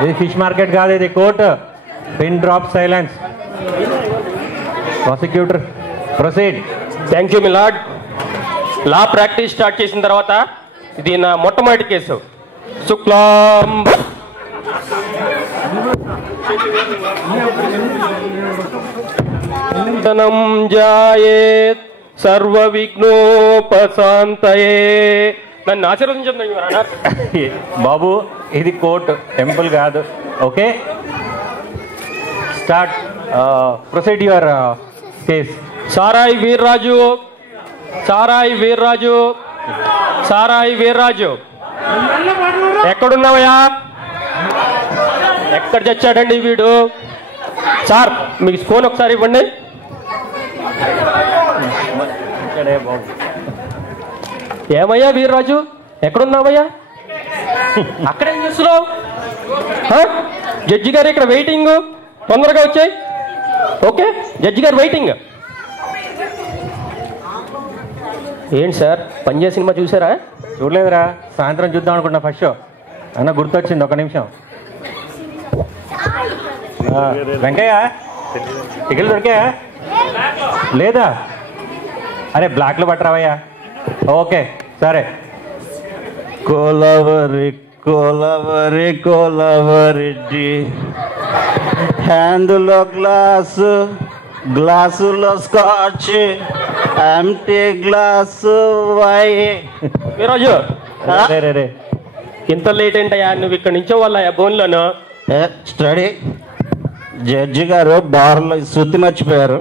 ఇది fish market కాదు, ఇది court. Pin drop silence. Prosecutor proceed. Thank you me lord. Law practice start చేసిన తర్వాత ఇది నా మొట్టమొదటి కేసు. శుక్లాం జాయేత్ సర్వ విఘ్నోపశాంతయే. నన్ను ఆశీర్వదించండి బాబు, ఇది కోర్ట్, టెంపుల్ కాదు. Okay, start. Proceed your case. సారాయి వీర్రాజు, సారాయి వీర్రాజు, సారాయి వీర్రాజు ఎక్కడున్నావయ్యా? ఎక్కడ చచ్చాడండి వీడు? సార్ మీకు ఫోన్ ఒకసారి ఇవ్వండి. ఏమయ్యా వీర్రాజు, ఎక్కడున్నావయ్యా? అక్కడేం చేస్తున్నావు? జడ్జి గారు ఇక్కడ వెయిటింగ్, తొందరగా వచ్చాయి. ఓకే, జడ్జి గారు వెయిటింగ్. ఏంటి సార్, పంజాబ్ సినిమా చూసారా? చూడలేదురా, సాయంత్రం చూద్దాం అనుకున్నా ఫస్ట్ షో. అన్న గుర్తొచ్చింది, ఒక నిమిషం. వెంకయ్య, టికెట్లు దొరికాయా? లేదా? అరే బ్లాక్లో పట్టరావయ్యా. ఓకే సరే. కొలవరి కొలవరి కొలవరెడ్డి, హ్యాండులో గ్లాసు, గ్లాసులో స్కాచ్, ఎంటీ గ్లాసు వై. ఈరోజు ఇంత లేట్ ఏంటయ్యా? నువ్వు ఇక్కడ నుంచో వాళ్ళ బోన్లోను స్టడీ. జడ్జి గారు బార్లో శుద్ధి మర్చిపోయారు,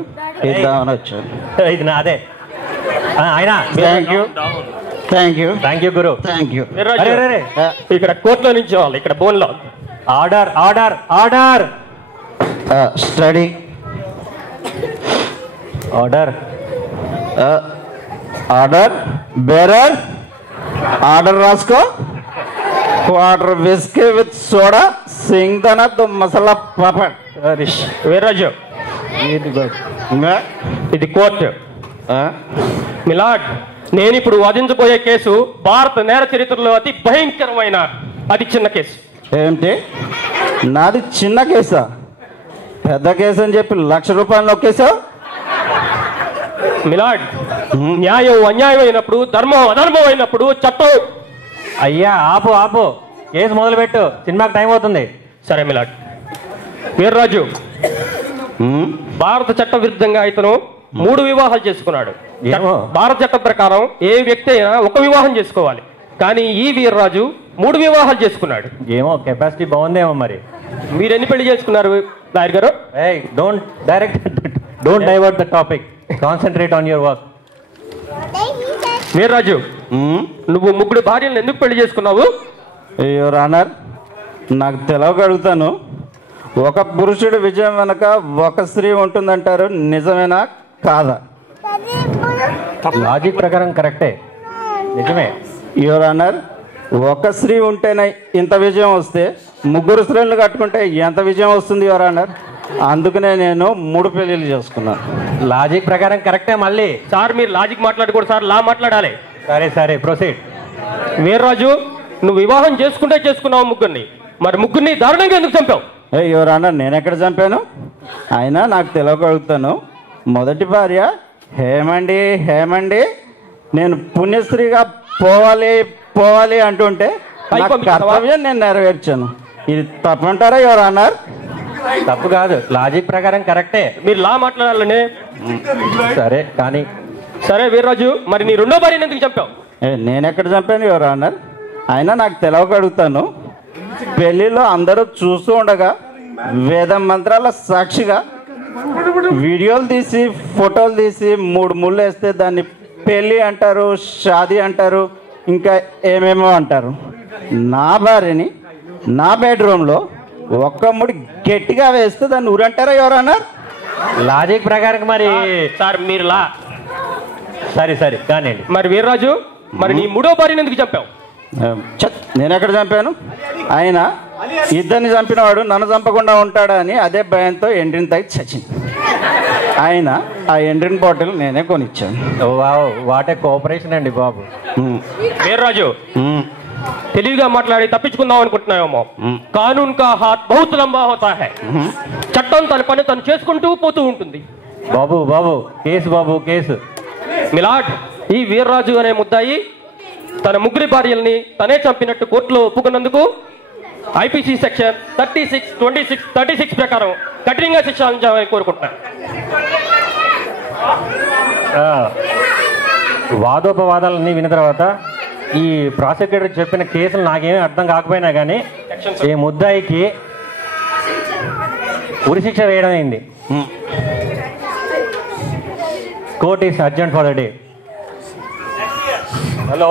ఇద్దామని వచ్చారు. ఇది నాదే. ఆయన thank you, thank you, thank you గురు, థ్యాంక్ యూ. ఇక్కడ కోర్టులో నుంచి వాళ్ళు ఇక్కడ బోన్లో. Order order order. Study. Order order. Bearer order రాసుకో. Quarter whisky with soda, singdana masala papad. Veerraju, ఇది కోర్టు. మిలాడ్, నేను ఇప్పుడు వాదించబోయే కేసు భారత నేర చరిత్రలో అతి భయంకరమైన అతి చిన్న కేసు. ఏంటి? నాది చిన్న కేసా? పెద్ద కేసు అని చెప్పి ₹1,00,000 నొక్కేసావు. మిలాడ్, న్యాయం అన్యాయం అయినప్పుడు, ధర్మం అధర్మం అయినప్పుడు చట్టం. అయ్యా ఆపు ఆపు, కేసు మొదలుపెట్టు, సినిమాకి టైం అవుతుంది. సరే మిలాడ్. వీర్రాజు, భారత చట్ట విరుద్ధంగా ఇతను 3 వివాహాలు చేసుకున్నాడు. భారత చట్టం ప్రకారం ఏ వ్యక్తి అయినా ఒక వివాహం చేసుకోవాలి, కానీ ఈ వీర్రాజు 3 వివాహాలు చేసుకున్నాడు. ఏమో కెపాసిటీ బాగుందేమో మరి. మీరు ఎన్ని పెళ్లి చేసుకున్నారు లాయర్ గారు? Don't divert the topic, concentrate on your work. Veerraju, నువ్వు 3 భార్యలను ఎందుకు పెళ్లి చేసుకున్నావు? యువర్ ఆనర్, నాకు తెలవగలుగుతాను. ఒక పురుషుడు విజయం వెనక ఒక స్త్రీ ఉంటుందంటారు, నిజమేనా కాదా? లాజిక్ ప్రకారం కరెక్టే, నిజమే. యువర్ ఆనర్, ఒక స్త్రీ ఉంటేనే ఇంత విజయం వస్తే 3 స్త్రీలు కట్టుకుంటే ఎంత విజయం వస్తుంది యువర్ ఆనర్? అందుకనే నేను 3 పెళ్లిళ్ళు చేసుకున్నాను. లాజిక్ ప్రకారం కరెక్టే. మళ్ళీ సార్ మీరు లాజిక్ మాట్లాడకూడదు సార్, లా మాట్లాడాలి. సరే సరే, ప్రొసీడ్. వీర్రాజు, నువ్వు వివాహం చేసుకుంటే చేసుకున్నావు 3ని, మరి 3ని దారుణంగా ఎందుకు చంపావు? యువర్ ఆనర్, నేను ఎక్కడ చంపాను? అయినా నాకు తెలియగలుగుతాను. మొదటి భార్య హేమండి, హేమండి నేను పుణ్యస్త్రీగా పోవాలి పోవాలి అంటుంటే కర్తవ్యం నేను నెరవేర్చాను. ఇది తప్పంటారా యువర్ ఆనర్? తప్పు కాదు, లాజిక్ ప్రకారం కరెక్టే. మీరు లా మాట్లాడాలని. సరే కానీ. సరే వీర్రాజు, మరి నీ 2వ భార్యను ఎందుకు చంపావు? నేను ఎక్కడ చంపాను యువర్ ఆనర్? అయినా నాకు తెలియగలుగుతాను. పెళ్లిలో అందరూ చూస్తూ ఉండగా వేద మంత్రాల సాక్షిగా వీడియోలు తీసి ఫోటోలు తీసి 3 ముళ్ళు వేస్తే దాన్ని పెళ్ళి అంటారు, షాదీ అంటారు, ఇంకా ఏమేమో అంటారు. నా భార్యని నా బెడ్రూమ్లో ఒక్క ముడి గట్టిగా వేస్తే దాన్ని ఊరంటారా యువర్ ఆనర్? లాజిక్ ప్రకారం మరి. సార్ మీరు లా. సరే సరే కానీ. మరి వీర్రాజు, మరి నీ 3వ భార్యను ఎందుకు చంపావు? నేను ఎక్కడ చంపాను? ఆయన ఇద్దరిని చంపినవాడు నన్ను చంపకుండా ఉంటాడా అని అదే భయంతో ఎండ్రిని తాగి చచ్చింది. ఆయన ఆ ఎండ్రిన్ బాటిల్ నేనే కొనిచ్చాను. వావ్, వాట్ ఏ కోఆపరేషన్ అండి బాబు. వీర్రాజు, తెలివిగా మాట్లాడి తప్పించుకుందాం అనుకుంటున్నావేమో. కానూన్ కా హాత్ బహుత్ లంబా హోతా హై. చట్టం తన పని తను చేసుకుంటూ పోతూ ఉంటుంది. బాబు బాబు కేసు బాబు కేసు. మిలాడ్, ఈ వీర్రాజు అనే ముద్దాయి తన ముగ్గురి భార్యల్ని తనే చంపినట్టు కోర్టులో ఒప్పుకున్నందుకు ఐపీసీ సెక్షన్ 36, 26, 36 ప్రకారం కఠినంగా శిక్ష అందించాలని కోరుకుంటున్నాను. వాదోపవాదాలన్నీ విన్న తర్వాత ఈ ప్రాసిక్యూటర్ చెప్పిన కేసులు నాకేమీ అర్థం కాకపోయినా కానీ ఈ ముద్దాయికి ఉరిశిక్ష వేయడం అయింది. Court is urgent for the day. Hello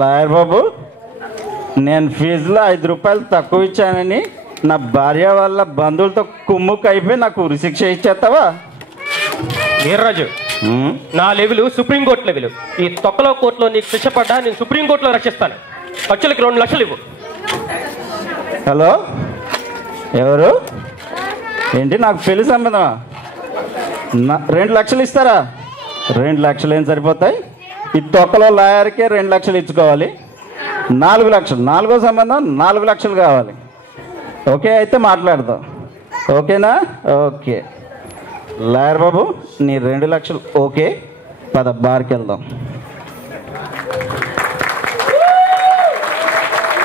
lawyer బాబు, నేను ఫీజులో 5 రూపాయలు తక్కువ ఇచ్చానని నా భార్య వాళ్ళ బంధువులతో కుమ్ముకు అయిపోయి నాకు ఉరిశిక్ష ఇచ్చేస్తావా? వీర్రాజు, నా లెవెల్ సుప్రీంకోర్టు లెవెల్. ఈ తొక్కలో కోర్టులో నీకు శిక్ష పడ్డా నేను సుప్రీంకోర్టులో రక్షిస్తాను. ఖర్చులకి 2 లక్షలు ఇవ్వు. హలో, ఎవరు? ఏంటి, నాకు పెళ్లి సంబంధమా? 2 లక్షలు ఇస్తారా? 2 లక్షలు ఏం సరిపోతాయి? ఈ తొక్కలో లాయర్కే 2 లక్షలు ఇచ్చుకోవాలి. 4 లక్షలు, 4గో సంబంధం 4 లక్షలు కావాలి. ఓకే, అయితే మాట్లాడదాం. ఓకేనా? ఓకే లాయర్ బాబు, నీ 2 లక్షలు ఓకే. పద బార్కి వెళ్దాం.